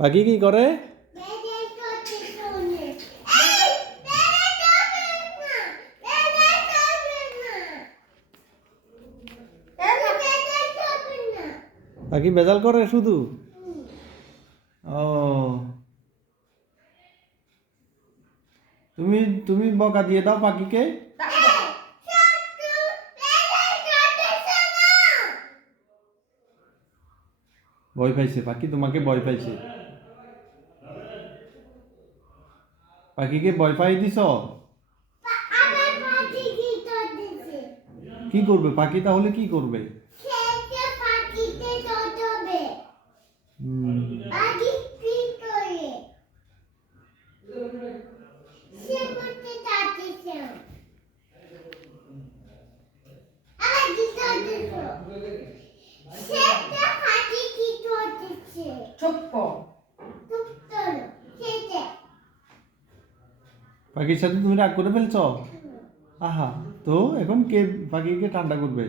পাখি কি করে? পাখি বেজাল করে শুধু? ও, তুমি তুমি বকা দিয়ে দাও পাখিকে। ভয় পাইছে পাখি, তোমাকে ভয় পাইছে। পাখিকে ভয় পাই দিছ? কি করবে পাখি তাহলে, কি করবে? পাখির সাথে তুমি রাগ করে ফেলছ? আহা, তো এখন কে পাখিকে ঠান্ডা করবে?